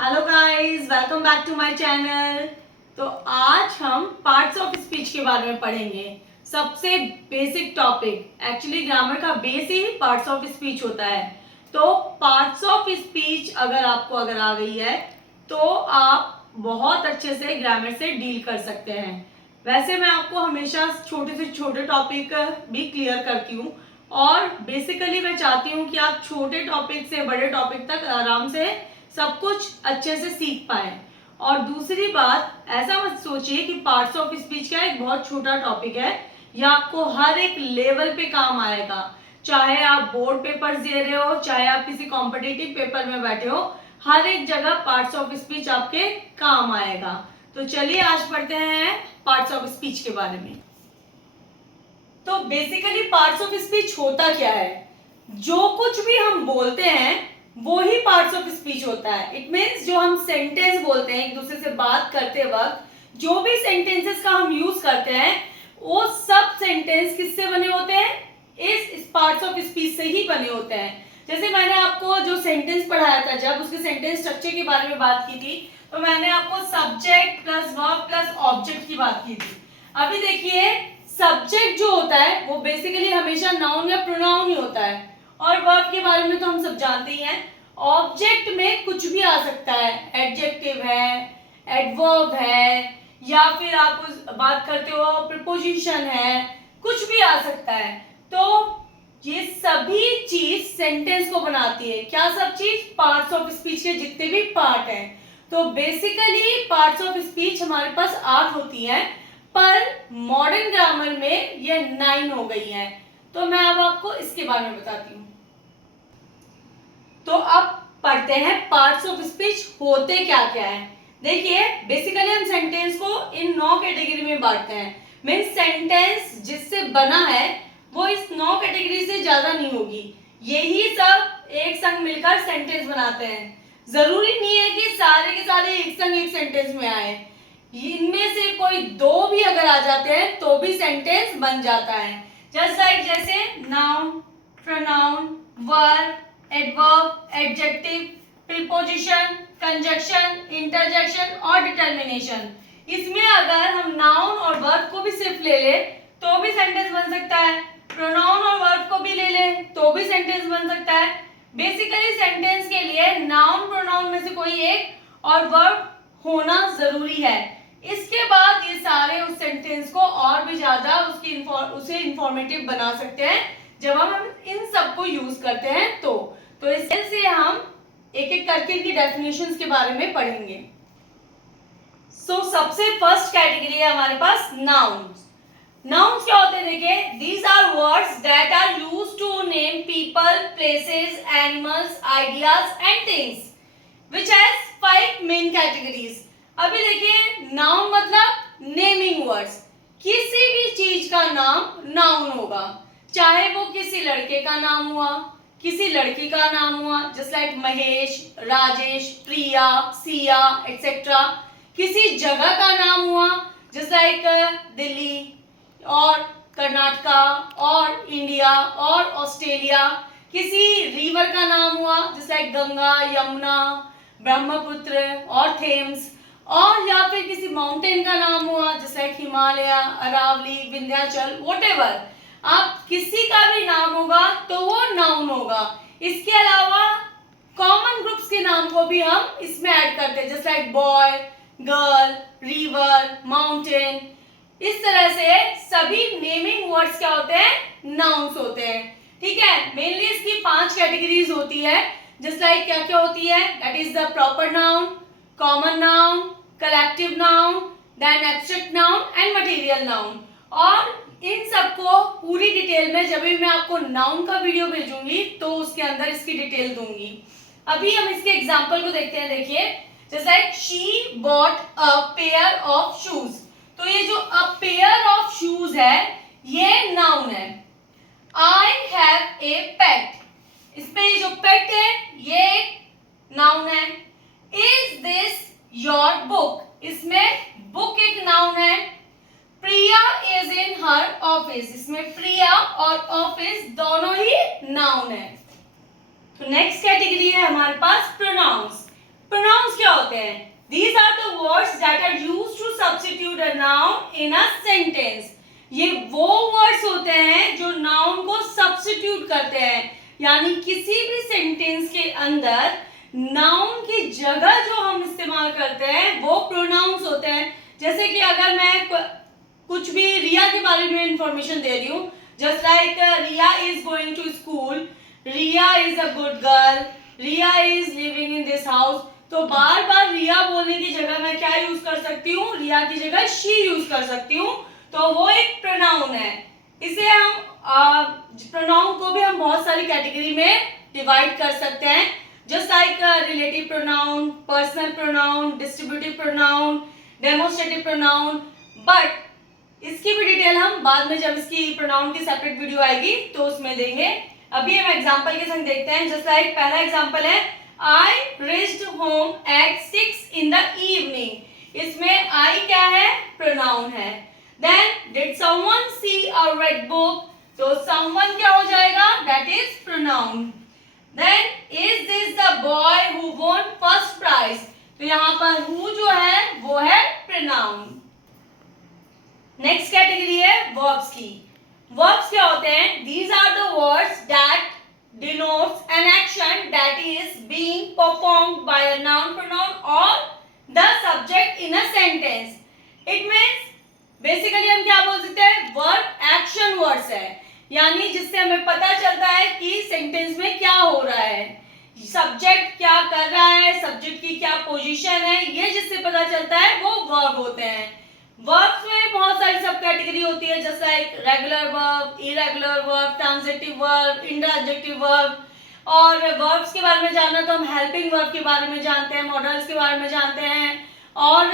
Hello guys, welcome back to my channel. तो आज हम पार्ट्स ऑफ स्पीच के बारे में पढ़ेंगे। सबसे बेसिक टॉपिक, एक्चुअली ग्रामर का base he parts of speech होता है। तो पार्ट्स ऑफ स्पीच अगर आ गई है तो आप बहुत अच्छे से ग्रामर से डील कर सकते हैं। वैसे मैं आपको हमेशा छोटे से छोटे टॉपिक भी क्लियर करती हूँ और बेसिकली मैं चाहती हूँ कि आप छोटे टॉपिक से बड़े टॉपिक तक आराम से सब कुछ अच्छे से सीख पाए। और दूसरी बात, ऐसा मत सोचिए कि पार्ट्स ऑफ स्पीच का एक बहुत छोटा टॉपिक है। यह आपको हर एक लेवल पे काम आएगा। चाहे आप बोर्ड पेपर दे रहे हो, चाहे आप किसी कॉम्पिटिटिव पेपर में बैठे हो, हर एक जगह पार्ट्स ऑफ स्पीच आपके काम आएगा। तो चलिए आज पढ़ते हैं पार्ट्स ऑफ स्पीच के बारे में। तो बेसिकली पार्ट्स ऑफ स्पीच होता क्या है? जो कुछ भी हम बोलते हैं वो ही पार्ट्स ऑफ स्पीच होता है। इट मीन्स जो हम सेंटेंस बोलते हैं एक दूसरे से बात करते वक्त, जो भी सेंटेंसेस का हम यूज करते हैं वो सब सेंटेंस किससे बने होते हैं? इस पार्ट्स ऑफ स्पीच से ही बने होते हैं। जैसे मैंने आपको जो सेंटेंस पढ़ाया था, जब उसके सेंटेंस स्ट्रक्चर के बारे में बात की थी, तो मैंने आपको subject plus verb plus object की बात की थी। अभी देखिए, सब्जेक्ट जो होता है वो बेसिकली हमेशा नाउन या प्रोनाउन ही होता है, और वर्ब के बारे में तो हम सब जानते ही हैं। ऑब्जेक्ट में कुछ भी आ सकता है, एडजेक्टिव है, एडवर्ब है, या फिर आप उस बात करते हो प्रीपोजिशन है, कुछ भी आ सकता है। तो ये सभी चीज सेंटेंस को बनाती है। क्या सब चीज? पार्ट्स ऑफ स्पीच के जितने भी पार्ट हैं। तो बेसिकली पार्ट्स ऑफ स्पीच हमारे पास 8 होती हैं, पर मॉडर्न ग्रामर में ये 9 हो गई हैं। तो मैं अब आपको इसके बारे में बताती हूँ। तो अब पढ़ते हैं पार्ट्स ऑफ स्पीच होते क्या क्या है। देखिए, बेसिकली हम सेंटेंस को इन 9 कैटेगरी में बांटते हैं। मीन्स सेंटेंस जिससे बना है वो इस 9 कैटेगरी से ज्यादा नहीं होगी। यही सब एक संग मिलकर सेंटेंस बनाते हैं। जरूरी नहीं है कि सारे के सारे एक संग एक सेंटेंस में आए। इनमें से कोई 2 भी अगर आ जाते हैं तो भी सेंटेंस बन जाता है। जस्ट लाइक जैसे noun, pronoun, verb, adverb, adjective, preposition, conjunction, interjection और डिटर्मिनेशन। इसमें अगर हम नाउन और वर्ब को भी सिर्फ ले ले तो भी सेंटेंस बन सकता है, प्रोनाउन और वर्ब को भी ले ले तो भी सेंटेंस बन सकता है। बेसिकली सेंटेंस के लिए नाउन प्रोनाउन में से कोई एक और वर्ब होना जरूरी है। इसके बाद ये सारे उस सेंटेंस को और भी ज्यादा उसे इंफॉर्मेटिव बना सकते हैं जब हम इन सबको यूज करते हैं। तो इससे हम एक एक करके इनकी डेफिनेशंस के बारे में पढ़ेंगे। सबसे फर्स्ट कैटेगरी है हमारे पास नाउन्स। नाउन्स क्या होते हैं? देखिए, these are words that are used to name people, places, animals, ideas and things which has 5 main categories. अभी देखिए, नाउन मतलब नेमिंग वर्ड्स। किसी भी चीज का नाम नाउन होगा, चाहे वो किसी लड़के का नाम हुआ, किसी लड़की का नाम हुआ, जस्ट लाइक महेश, राजेश, प्रिया, सिया एक्सेट्रा। किसी जगह का नाम हुआ, जस्ट लाइक दिल्ली और कर्नाटका और इंडिया और ऑस्ट्रेलिया। किसी रिवर का नाम हुआ, जस्ट लाइक गंगा, यमुना, ब्रह्मपुत्र और थेम्स। और या फिर किसी माउंटेन का नाम हुआ, just like Himalaya, Aravalli, Vindhyachal, whatever. आप किसी का भी नाम होगा तो वो नाउन होगा। इसके अलावा कॉमन ग्रुप्स के नाम को भी हम इसमें ऐड करते हैं, just like boy, girl, river, mountain. इस तरह से सभी नेमिंग वर्ड्स क्या होते हैं? नाउन्स होते हैं। ठीक है, मेनली इसकी 5 कैटेगरीज होती है। जस्ट लाइक क्या क्या होती है? That is the proper noun, common noun, collective noun, then abstract noun and material noun. और इन सबको पूरी डिटेल में जब भी मैं आपको नाउन का वीडियो भेजूंगी तो उसके अंदर इसकी डिटेल दूंगी। अभी हम इसके एग्जांपल को देखते हैं। देखिए, just like she bought a pair of shoes. तो ये जो अ पेयर ऑफ शूज है ये नाउन है। आई हैव ए पेट, इसमें ये जो पेट है ये एक नाउन है। इज दिस योर बुक, इसमें बुक एक नाउन है। प्रिया इज इन हर ऑफिस, इसमें प्रिया और ऑफिस दोनों ही नाउन है। तो नेक्स्ट कैटेगरी है हमारे पास प्रोनाउंस। प्रोनाउंस क्या substitute a noun in a sentence. ये वो वर्ड्स होते हैं जो नाउन को सब्स्टिट्यूट करते हैं, यानी किसी भी सेंटेंस के अंदर नाउन की जगह जो हम इस्तेमाल करते हैं वो प्रोनाउंस होते हैं. जैसे कि अगर मैं कुछ भी रिया के बारे में इंफॉर्मेशन दे रही हूँ, just like Riya is going to school, Riya is a good girl, Riya is living in this house, तो बार बार रिया बोलने की जगह मैं क्या यूज कर सकती हूँ, रिया की जगह शी यूज कर सकती हूँ, तो वो एक प्रोनाउन है. इसे हम प्रोनाउन को भी हम बहुत सारी कैटेगरी में डिवाइड कर सकते हैं, just like relative pronoun, personal pronoun, distributive pronoun, demonstrative pronoun. But इसकी भी डिटेल हम बाद में जब इसकी प्रोनाउन की सेपरेट वीडियो आएगी तो उसमें देंगे. अभी हम एग्जांपल के संग देखते हैं. जस्ट लाइक पहला एग्जांपल है I reached home at 6 in the evening. इसमें I क्या है, प्रोनाउन है. Then did someone see a red book? तो someone क्या हो जाएगा, that is pronoun. Then is this the boy who won first prize? तो यहाँ पर who जो है वो है pronoun. नेक्स्ट कैटेगरी है verbs की. Verbs क्या होते हैं, these are the words that denotes an action that is being performed by a noun, pronoun or the subject in a sentence. It means basically हम क्या बोल सकते हैं, वर्ब एक्शन वर्ड्स है, यानी जिससे हमें पता चलता है कि सेंटेंस में क्या हो रहा है, सब्जेक्ट क्या कर रहा है, सब्जेक्ट की क्या पोजीशन है, ये जिससे पता चलता है वो वर्ब होते हैं. वर्ब्स में बहुत सारी सब कैटेगरी होती है, जैसे like regular verb, irregular verb, transitive verb, interjective verb. और वर्ब्स के बारे में जानना तो हम हेल्पिंग वर्ब के बारे में जानते हैं, मॉडल्स के बारे में जानते हैं और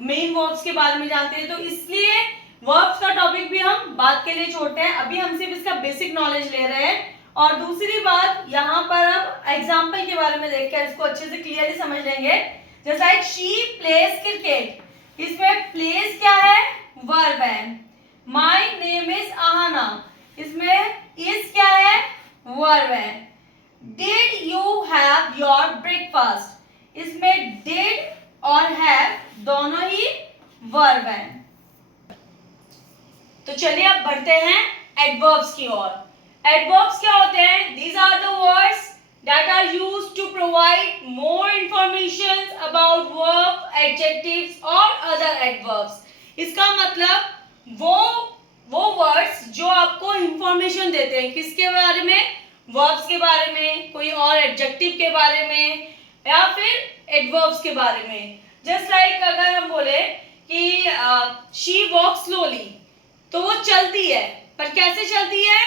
मेन वर्ब्स के बारे में जानते हैं. तो इसलिए वर्ब्स का टॉपिक भी हम बात के लिए छोड़ते हैं. अभी हम सिर्फ इसका बेसिक नॉलेज ले रहे हैं. और दूसरी बात, यहाँ पर अब एग्जाम्पल के बारे में देखकर इसको अच्छे से क्लियरली समझ लेंगे. जैसे लाइक शी प्लेज क्रिकेट, इसमें प्लेस क्या है, वर्ब है. माय नेम इज आहाना, इसमें इज क्या है, वर्ब है. Did you have your breakfast, इसमें डिड और हैव दोनों ही वर्ब है. तो चलिए अब बढ़ते हैं एडवर्ब्स की ओर. एडवर्ब्स क्या होते हैं, these are the words that are used to provide more information about verb, adjectives or other adverbs. इसका मतलब वो वर्ड्स जो आपको इंफॉर्मेशन देते हैं, किसके बारे में, वर्ब्स के बारे में, कोई और एडजेक्टिव के बारे में या फिर एडवर्ब्स के बारे में. जस्ट लाइक अगर हम बोले कि शी वॉक स्लोली, तो वो चलती है, पर कैसे चलती है,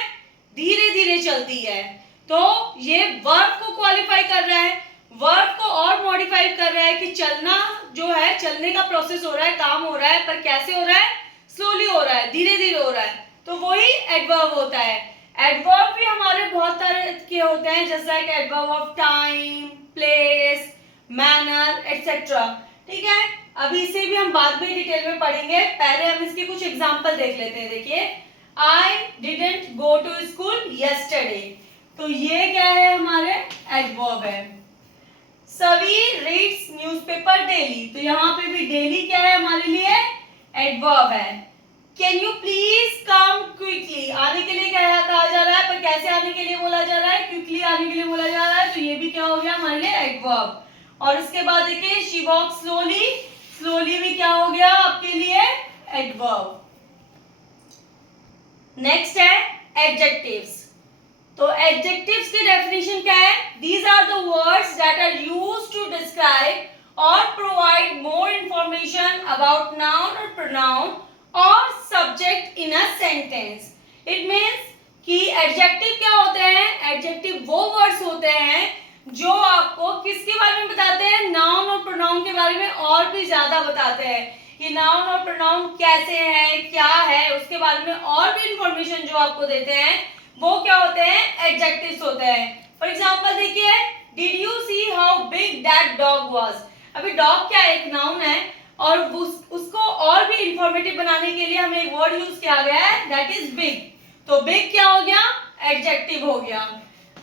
धीरे धीरे चलती है. तो ये वर्ब को क्वालिफाई कर रहा है, वर्ब को और मॉडिफाई कर रहा है कि चलना जो है, चलने का प्रोसेस हो रहा है, काम हो रहा है, पर कैसे हो रहा है, स्लोली हो रहा है, धीरे धीरे हो रहा है. तो वही एडवर्ब होता है. एडवर्ब भी हमारे बहुत तरह के होते हैं, जैसे like adverb of time, place, manner etcetera. ठीक है, अभी इसे भी हम बाद में डिटेल में पढ़ेंगे. पहले हम इसके कुछ एग्जाम्पल देख लेते हैं. देखिए, I didn't go to school yesterday, तो ये क्या है, हमारे एडवर्ब है. सवी रीड्स न्यूज़पेपर डेली, तो यहाँ पे भी डेली क्या है हमारे लिए, एडवर्ब है. Can you please come quickly, आने के लिए क्या कहा जा रहा है, पर कैसे आने के लिए बोला जा रहा है, क्विकली आने के लिए बोला जा रहा है, तो ये भी क्या हो गया हमारे लिए, एडवर्ब. और इसके बाद देखिए, शी वॉक स्लोली, स्लोली भी क्या हो गया आपके लिए, एडवर्ब. नेक्स्ट है एडजेक्टिव्स. तो एडजेक्टिव्स की डेफिनेशन क्या है, these are the words that are used to describe और provide more information about noun और प्रोनाउन और subject in a sentence. It means कि एडजेक्टिव क्या होते हैं, एडजेक्टिव वो वर्ड्स होते हैं जो आपको किसके बारे में बताते हैं, नाउन और प्रोनाउन के बारे में और भी ज्यादा बताते हैं कि नाउन और प्रोनाउन कैसे है, क्या है, उसके बारे में और भी इंफॉर्मेशन जो आपको देते हैं वो क्या होते हैं, एडजेक्टिव्स होते हैं. फॉर एग्जांपल देखिए, did you see how big that dog was. अभी डॉग क्या है, एक नाउन है और उसको और भी इंफॉर्मेटिव बनाने के लिए हमें एक वर्ड यूज किया गया है, दैट इज बिग. तो बिग क्या हो गया, एडजेक्टिव हो गया.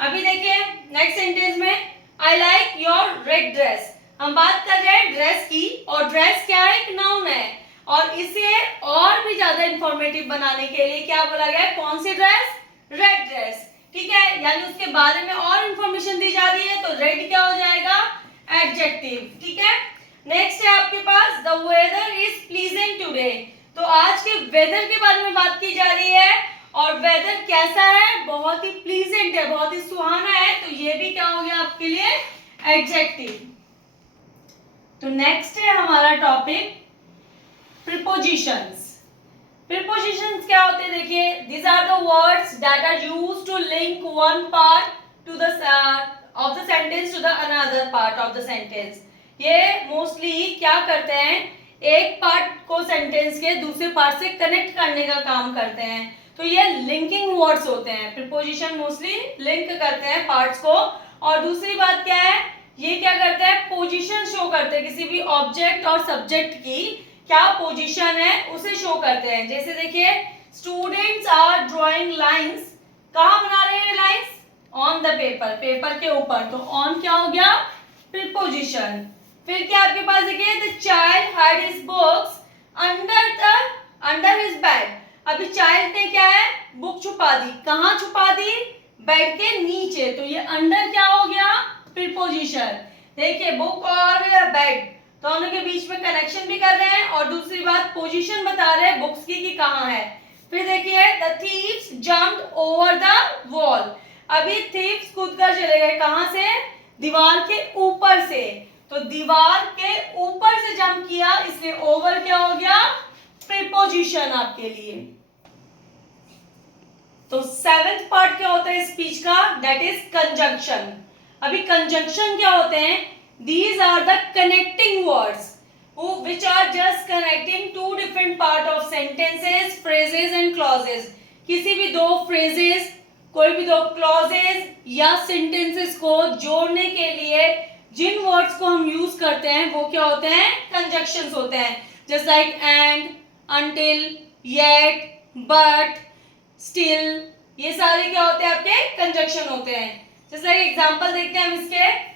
अभी देखिए नेक्स्ट सेंटेंस में, I like your red dress. हम बात कर रहे हैं ड्रेस की और ड्रेस क्या है, एक नाउन है. और इसे और भी ज्यादा इंफॉर्मेटिव बनाने के लिए क्या बोला गया है, कौन सी ड्रेस, रेड ड्रेस, ठीक है, यानी उसके बारे में और इंफॉर्मेशन दी जा रही है, तो रेड क्या हो जाएगा, एडजेक्टिव, ठीक है। नेक्स्ट है आपके पास the weather is pleasant today, तो आज के वेदर के बारे में बात की जा रही है, और वेदर कैसा है, बहुत ही प्लीजेंट है, बहुत ही सुहाना है, तो ये भी क्या हो गया आपके लिए, एडजेक्टिव। तो नेक्स्ट है हमारा टॉपिक प्रीपोजिशंस। प्रीपोजिशंस क्या होते हैं, देखिए, these are the words that are used to link one part to the of the sentence to the another part of the sentence। ये मोस्टली क्या करते हैं, एक पार्ट को सेंटेंस के दूसरे पार्ट से कनेक्ट करने का काम करते हैं, तो ये लिंकिंग वर्ड्स होते हैं। प्रीपोजिशन मोस्टली लिंक करते हैं पार्ट्स को। और दूसरी बात क्या है, ये क्या करते हैं, पोजीशन शो करते हैं, किसी भी ऑब्जेक्ट और सब्जेक्ट की क्या पोजीशन है उसे शो करते हैं। जैसे देखिए, स्टूडेंट्स आर ड्रॉइंग लाइंस, कहाँ बना रहे हैं lines, on the paper, paper के ऊपर, तो ऑन क्या हो गया, प्रीपोजिशन। फिर क्या आपके पास देखिए, the child had his books under his bed, अभी चाइल्ड ने क्या है, बुक छुपा दी, कहाँ छुपा दी, बेड के नीचे, तो ये अंडर क्या हो गया, प्रीपोजिशन। देखिए, बुक और बेड दोनों के बीच में कनेक्शन भी कर रहे हैं, और दूसरी बात पोजीशन बता रहे हैं बुक्स की कि कहाँ है। फिर देखिए, the thieves jumped over the wall, अभी थीव्स कूद कर चले गए, कहाँ से, दीवार के ऊपर से, तो दीवार के ऊपर से जंप किया, इसलिए ओवर क्या हो गया, प्रीपोजिशन आपके लिए। तो सेवेंथ पार्ट क्या होता है स्पीच का, दैट इज कंजंक्शन। अभी कंजंक्शन क्या होते हैं, these are the connecting words which are just connecting two different part of sentences, phrases and clauses। किसी भी दो phrases, कोई भी दो clauses या sentences को जोड़ने के लिए जिन words को हम use करते हैं वो क्या होते हैं, conjunctions होते हैं। just like and, until, yet, but, still, ये सारे क्या होते हैं आपके conjunction होते हैं। just like example देखते हैं हम इसके,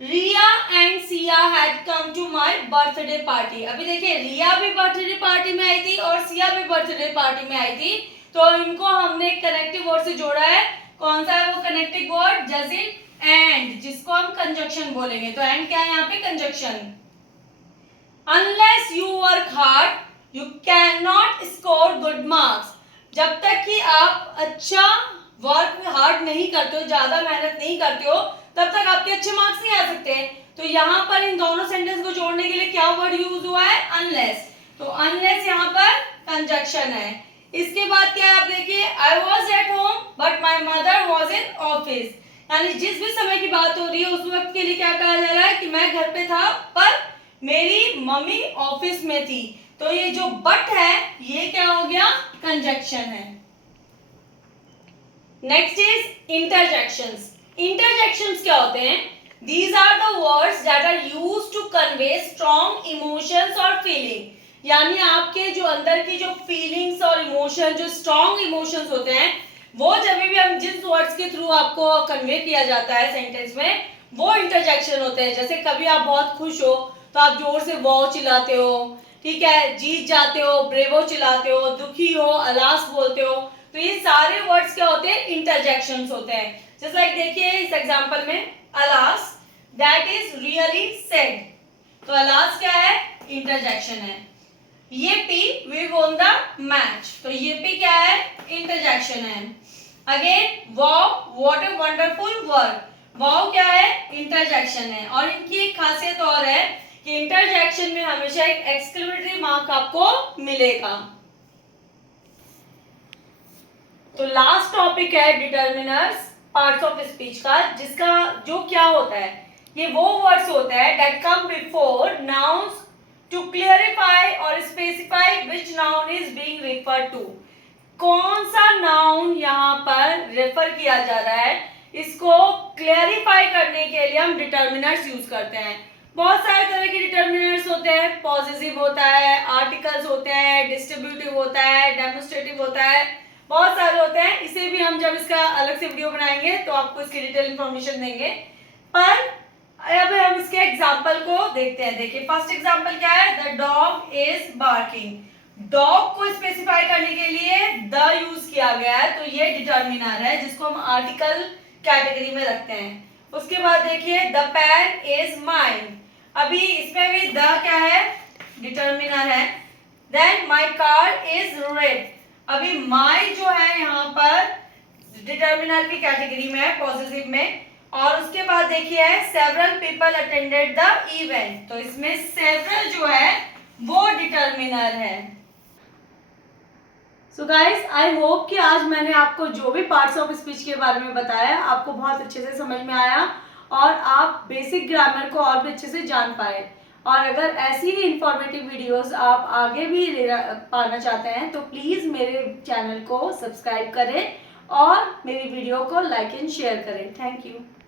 Riya and Siya had come to my birthday party, अभी देखिए रिया भी बर्थडे पार्टी में आई थी और सिया भी बर्थडे पार्टी में आई थी, तो इनको हमने कनेक्टिव वर्ड से जोड़ा है। कौन सा है वो कनेक्टिव वर्ड, जैसे एंड, जिसको हम कंजंक्शन बोलेंगे, तो एंड क्या है यहाँ पे, conjunction. Unless you work hard you can not score good marks, जब तक कि आप अच्छा वर्क हार्ड नहीं करते हो, ज्यादा मेहनत नहीं करते हो, तब तक आपके अच्छे मार्क्स नहीं आ सकते। तो यहाँ पर इन दोनों सेंटेंस को जोड़ने के लिए क्या वर्ड यूज हुआ है, अनलेस, तो अनलेस यहाँ पर कंजंक्शन है। इसके बाद क्या है आप देखिए, I was at home but my mother was in office, यानी जिस भी समय की बात हो रही है उस वक्त के लिए क्या कहा जा रहा है कि मैं घर पे था पर मेरी मम्मी ऑफिस में थी, तो ये जो बट है ये क्या हो गया, कंजंक्शन है। Next is interjections. इंटरजेक्शंस क्या होते हैं, these are the words that are used to convey strong emotions और feeling, यानी आपके जो अंदर की जो फीलिंग्स और इमोशन, जो स्ट्रॉन्ग इमोशंस होते हैं, वो जब भी हम जिस वर्ड्स के थ्रू आपको कन्वे किया जाता है सेंटेंस में, वो इंटरजेक्शन होते हैं। जैसे कभी आप बहुत खुश हो तो आप जोर से वाओ चिल्लाते हो, ठीक है, जीत जाते हो ब्रेवो चिल्लाते हो, दुखी हो अलास बोलते हो, तो ये सारे वर्ड्स क्या होते हैं, इंटरजेक्शंस होते हैं। जैसे लाइक देखिए इस एग्जांपल में, alas that is really sad, तो अलास क्या है, इंटरजेक्शन है। ये P V won the match, तो ये पी क्या है, इंटरजेक्शन है। Again wow what a wonderful work, wow क्या है, इंटरजेक्शन है। और इनकी एक खासियत और है कि इंटरजेक्शन में हमेशा एक एक्सक्लेमेटरी मार्क आपको मिलेगा। तो लास्ट टॉपिक है डिटर्मिनर्स पार्ट्स ऑफ स्पीच का, जिसका जो क्या होता है, ये वो वर्ड्स होता है that come before nouns to clarify और specify which noun is being referred to. कौन सा नाउन यहाँ पर रेफर किया जा रहा है, इसको क्लियरिफाई करने के लिए हम डिटर्मिनर्स यूज करते हैं। बहुत सारे तरह के डिटर्मिनर्स होते हैं, पॉजिटिव होता है, आर्टिकल्स होते हैं, डिस्ट्रीब्यूटिव होता है, डेमोन्स्ट्रेटिव होता है, बहुत सारे होते हैं। इसे भी हम जब इसका अलग से वीडियो बनाएंगे तो आपको इसकी डिटेल इंफॉर्मेशन देंगे। पर अब हम इसके एग्जाम्पल को देखते हैं। देखिए फर्स्ट एग्जाम्पल क्या है, the dog is barking. Dog को स्पेसिफाई करने के लिए द यूज किया गया है, तो ये डिटर्मिनर है जिसको हम आर्टिकल कैटेगरी में रखते हैं। उसके बाद देखिए द पेन इज माइन, अभी इसमें भी द क्या है, डिटर्मिनर है। Then my car is red, अभी माई जो है यहाँ पर डिटर्मिनर की कैटेगरी में है, पॉजिटिव में। और उसके बाद देखिए several people attended the event, तो इसमें सेवरल जो है वो डिटर्मिनर है। सो गाइस आई होप कि आज मैंने आपको जो भी पार्ट्स ऑफ स्पीच के बारे में बताया आपको बहुत अच्छे से समझ में आया और आप बेसिक ग्रामर को और भी अच्छे से जान पाए। और अगर ऐसी ही इंफॉर्मेटिव वीडियोस आप आगे भी पाना चाहते हैं तो प्लीज़ मेरे चैनल को सब्सक्राइब करें और मेरी वीडियो को लाइक एंड शेयर करें। Thank you.